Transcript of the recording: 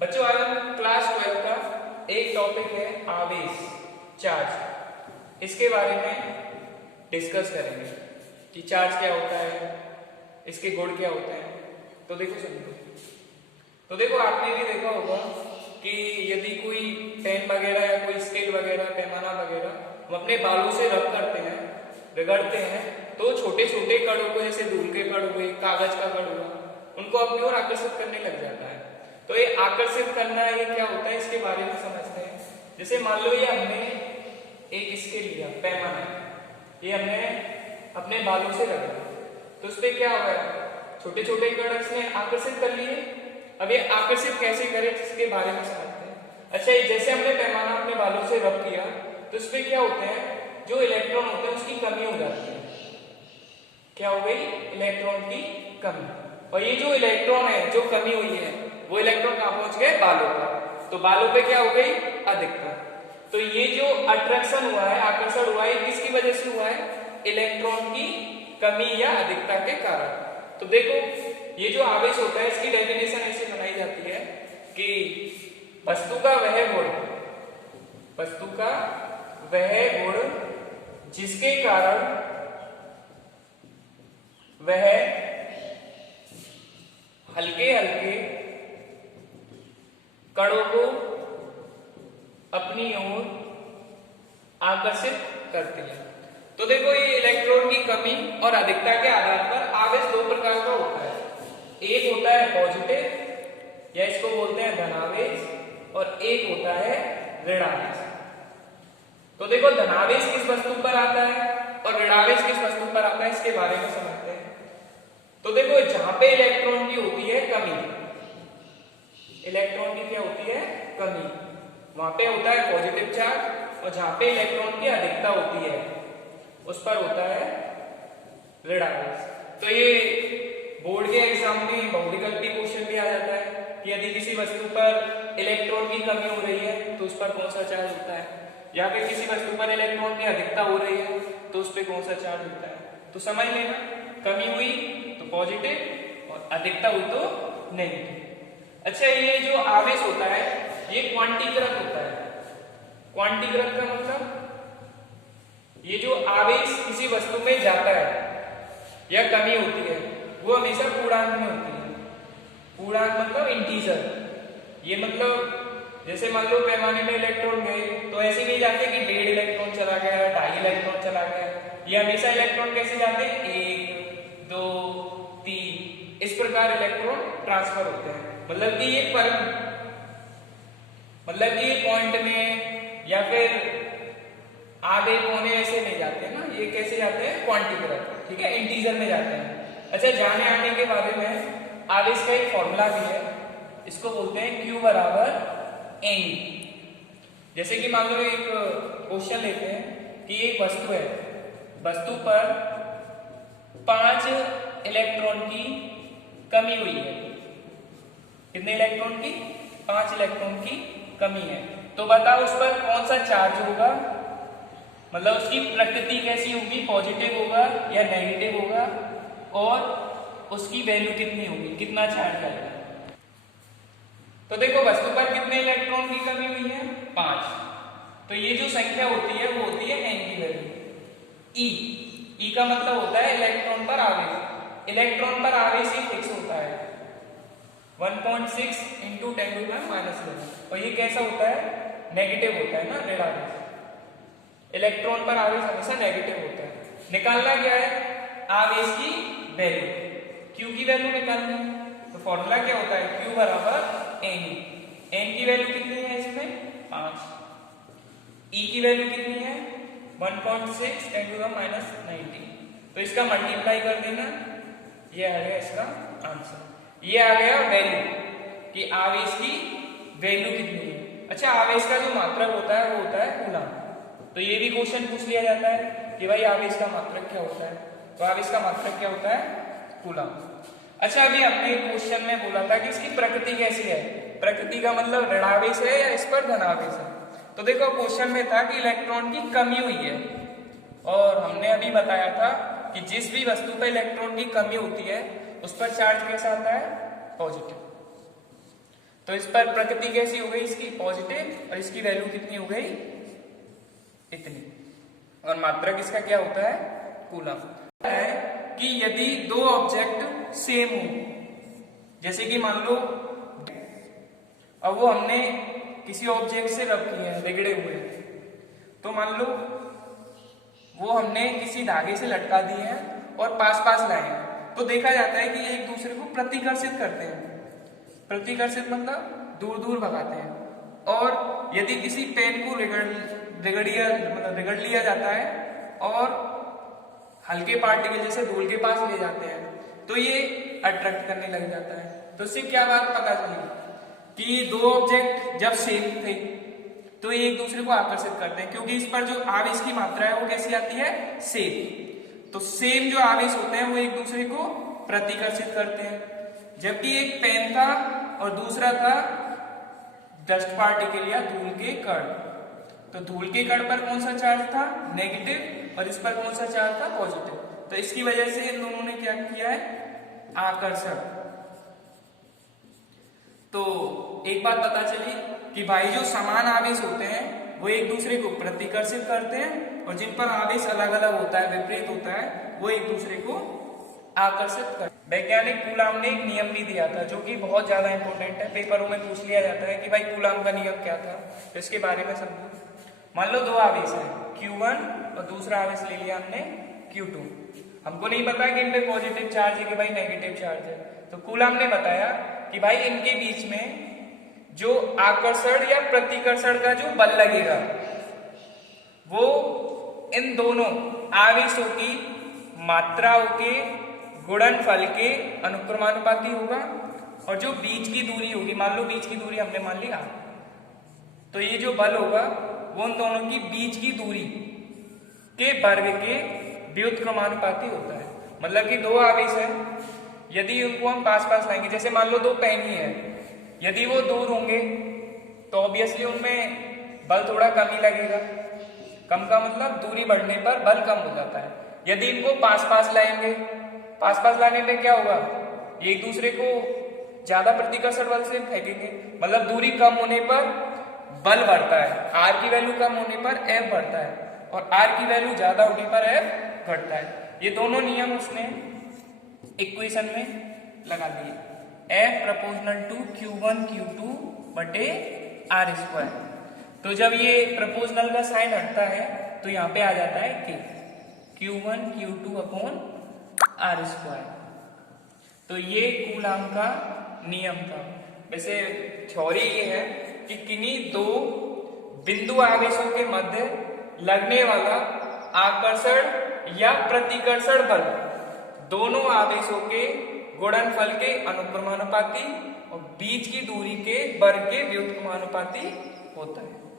बच्चों आज हम क्लास 12 का एक टॉपिक है आवेश चार्ज। इसके बारे में डिस्कस करेंगे कि चार्ज क्या होता है, इसके गुण क्या होते हैं। तो देखो समझो, तो देखो आपने भी देखा होगा कि यदि कोई पेन वगैरह या कोई स्केल वगैरह पैमाना वगैरह हम अपने बालों से रब करते हैं, रगड़ते हैं, तो छोटे छोटे कण को जैसे धूल के कण हुए, कागज का कण हुआ, उनको अपनी ओर आकर्षित करने लग जाता है। तो ये आकर्षित करना ये क्या होता है, इसके बारे में समझते हैं। जैसे मान लो ये हमने एक स्केल लिया, पैमाना, ये हमने अपने बालों से रगड़ा, तो उस पर क्या हुआ, छोटे छोटे कण इसने आकर्षित कर लिए। अब ये आकर्षित कैसे करें इसके बारे में समझते हैं। अच्छा, जैसे हमने पैमाना अपने बालों से रब किया तो उस पर क्या होते हैं, जो इलेक्ट्रॉन होते हैं उसकी कमी हो जाती है। क्या हो गई, इलेक्ट्रॉन की कमी। और ये जो इलेक्ट्रॉन है, जो कमी हुई है, वो इलेक्ट्रॉन कहां पहुंच गए, बालों पर। तो बालों पे क्या हो गई, अधिकता। तो ये जो अट्रैक्शन हुआ है, आकर्षण हुआ है, किसकी वजह से हुआ है, इलेक्ट्रॉन की कमी या अधिकता के कारण। तो देखो ये जो आवेश होता है, इसकी डेफिनेशन ऐसे बनाई जाती है कि वस्तु का वह गुण, वस्तु का वह गुण जिसके कारण वह हल्के हल्के कणों को अपनी ओर आकर्षित करती है। तो देखो ये इलेक्ट्रॉन की कमी और अधिकता के आधार पर आवेश दो प्रकार का होता है। एक होता है पॉजिटिव या इसको बोलते हैं धनावेश, और एक होता है ऋणावेश। तो देखो धनावेश किस वस्तु पर आता है और ऋणावेश किस वस्तु पर आता है, इसके बारे में समझते हैं। तो देखो जहां पे इलेक्ट्रॉन की होती है कमी, इलेक्ट्रॉन की क्या होती है, कमी, वहां पे होता है पॉजिटिव चार्ज, और जहां पे इलेक्ट्रॉन की अधिकता होती है उस पर होता है ऋणावेश। तो ये बोर्ड के एग्जाम में बहुविकल्पी क्वेश्चन भी आ जाता है कि यदि किसी वस्तु पर इलेक्ट्रॉन की कमी हो रही है तो उस पर कौन सा चार्ज होता है, या फिर किसी वस्तु पर इलेक्ट्रॉन की अधिकता हो रही है तो उस पर कौन सा चार्ज होता है। तो समझ लेना, कमी हुई तो पॉजिटिव और अधिकता हुई तो नेगेटिव। अच्छा, ये जो आवेश होता है ये क्वांटीकृत होता है। क्वांटीकृत का मतलब ये जो आवेश किसी वस्तु में जाता है या कमी होती है वो हमेशा पूर्णांक में होती है। पूर्णांक मतलब इंटीजर। ये मतलब जैसे मान लो पैमाने में इलेक्ट्रॉन गए तो ऐसे नहीं जाते कि 1.5 इलेक्ट्रॉन चला गया, 2.5 इलेक्ट्रॉन चला गया। ये हमेशा इलेक्ट्रॉन कैसे जाते हैं, 1 2 3, इस प्रकार इलेक्ट्रॉन ट्रांसफर होते हैं। मतलब कि ये पॉइंट में या फिर आधे पौने ऐसे नहीं जाते ना, ये कैसे जाते हैं, क्वांटीकृत, ठीक है, इंटीजर में जाते हैं। अच्छा, जाने आने के बारे में आवेश का एक फॉर्मूला भी है, इसको बोलते हैं Q बराबर N। जैसे कि मान लो एक क्वेश्चन लेते हैं कि एक वस्तु है, वस्तु पर 5 इलेक्ट्रॉन की कमी हुई है। कितने इलेक्ट्रॉन की, 5 इलेक्ट्रॉन की कमी है। तो बताओ उस पर कौन सा चार्ज होगा, मतलब उसकी प्रकृति कैसी होगी, पॉजिटिव होगा या नेगेटिव होगा, और उसकी वैल्यू कितनी होगी, कितना चार्ज आएगा। तो देखो वस्तु पर कितने इलेक्ट्रॉन की कमी हुई है, 5। तो ये जो संख्या होती है वो होती है n की वैल्यू। E का मतलब होता है इलेक्ट्रॉन पर आवेश। इलेक्ट्रॉन पर आवेश ही फिक्स होता है 1.6 × 10⁻⁻11। और ये कैसा होता है, नेगेटिव होता है ना, ऋणावेश। इलेक्ट्रॉन पर आवेश हमेशा नेगेटिव होता है। निकालना क्या है, आवेश की वैल्यू, Q की वैल्यू निकालनी है। तो फॉर्मूला क्या होता है, Q बराबर N। N की वैल्यू कितनी है इसमें, 5। E की वैल्यू कितनी है, 1.6 × 10⁻90। तो इसका मल्टीप्लाई कर देना, ये आ गया इसका आंसर। ये आ गया वैल्यू कि आवेश की वैल्यू कितनी है। अच्छा, आवेश का जो मात्रक होता है वो होता है कूलम। तो ये भी क्वेश्चन पूछ लिया जाता है कि भाई आवेश का मात्रक क्या होता है। तो आवेश का मात्रक क्या होता है, कूलम। अच्छा, अभी हमने क्वेश्चन में बोला था कि इसकी प्रकृति कैसी है। प्रकृति का मतलब ऋणावेश है या इस पर धनावेश है। तो देखो क्वेश्चन में था कि इलेक्ट्रॉन की कमी हुई है, और हमने अभी बताया था कि जिस भी वस्तु पर इलेक्ट्रॉन की कमी होती है उस पर चार्ज कैसा आता है, पॉजिटिव। तो इस पर प्रकृति कैसी हो गई इसकी, पॉजिटिव, और इसकी वैल्यू कितनी हो गई, इतनी। और मात्रक इसका क्या होता है, कूलम। है कि यदि दो ऑब्जेक्ट सेम हो, जैसे कि मान लो अब वो हमने किसी ऑब्जेक्ट से रब किए हैं, रगड़े हुए हैं, तो मान लो वो हमने किसी धागे से लटका दिए हैं और पास पास लाए हैं, तो देखा जाता है कि ये एक दूसरे को प्रतिकर्षित करते हैं। प्रतिकर्षित मतलब दूर दूर भगाते हैं। और यदि किसी पेन को रगड़ लिया जाता है और हल्के पार्टिकल जैसे धूल के पास ले जाते हैं, तो ये अट्रैक्ट करने लग जाता है। तो इससे क्या बात पता चली कि दो ऑब्जेक्ट जब सेम थे तो ये एक दूसरे को आकर्षित करते हैं, क्योंकि इस पर जो आवेश की मात्रा है वो कैसी आती है, सेम। तो सेम जो आवेश होते हैं वो एक दूसरे को प्रतिकर्षित करते हैं। जबकि एक पेन था और दूसरा था डस्ट पार्टिकल या धूल के कण, तो धूल के कण पर कौन सा चार्ज था, नेगेटिव, और इस पर कौन सा चार्ज था, पॉजिटिव। तो इसकी वजह से इन दोनों ने क्या किया है, आकर्षण। तो एक बात पता चली कि भाई जो समान आवेश होते हैं वो एक दूसरे को प्रतिकर्षित करते हैं, और जिन पर आवेश अलग अलग होता है, विपरीत होता है, वो एक दूसरे को आकर्षित करते हैं। वैज्ञानिक कूलाम ने एक नियम भी दिया था जो कि बहुत ज्यादा इंपॉर्टेंट है, पेपरों में पूछ लिया जाता है कि भाई कूलाम का नियम क्या था, तो इसके बारे में समझो। मान लो दो आवेश है Q1 और दूसरा आवेश ले लिया हमने Q2। हमको नहीं पता कि इन पे पॉजिटिव चार्ज है कि भाई नेगेटिव चार्ज है, तो कूलाम ने बताया कि भाई इनके बीच में जो आकर्षण या प्रतिकर्षण का जो बल लगेगा वो इन दोनों आवेशों की मात्राओं के गुणनफल के अनुक्रमानुपाती होगा, और जो बीच की दूरी होगी, मान लो बीच की दूरी हमने मान ली r, तो ये जो बल होगा वो उन दोनों की बीच की दूरी के वर्ग के व्युत्क्रमानुपाती होता है। मतलब कि दो आवेश हैं, यदि उनको हम पास पास लाएंगे, जैसे मान लो दो पेन ही है, यदि वो दूर होंगे तो ऑब्वियसली उनमें बल थोड़ा कम ही लगेगा। कम का मतलब दूरी बढ़ने पर बल कम हो जाता है। यदि इनको पास पास लाएंगे, पास पास लाने पे क्या होगा, एक दूसरे को ज्यादा प्रतिकर्षण बल से फेंकेंगे, मतलब दूरी कम होने पर बल बढ़ता है, आर की वैल्यू कम होने पर एफ बढ़ता है, और आर की वैल्यू ज्यादा होने पर एफ घटता है। ये दोनों नियम उसने इक्वेशन में लगा दिए, F proportional to Q1 Q2 बटे आर स्क्वायर। तो जब ये प्रोपोर्शनल का साइन हटता है तो यहाँ पे आ जाता है K, Q1 Q2 upon are square. तो ये कूलाम का नियम था। वैसे थ्योरी ये है कि किन्हीं दो बिंदु आवेशों के मध्य लगने वाला आकर्षण या प्रतिकर्षण बल दोनों आवेशों के गुणनफल के अनुक्रमानुपाती और बीच की दूरी के वर्ग के व्युत्क्रमानुपाती होता है।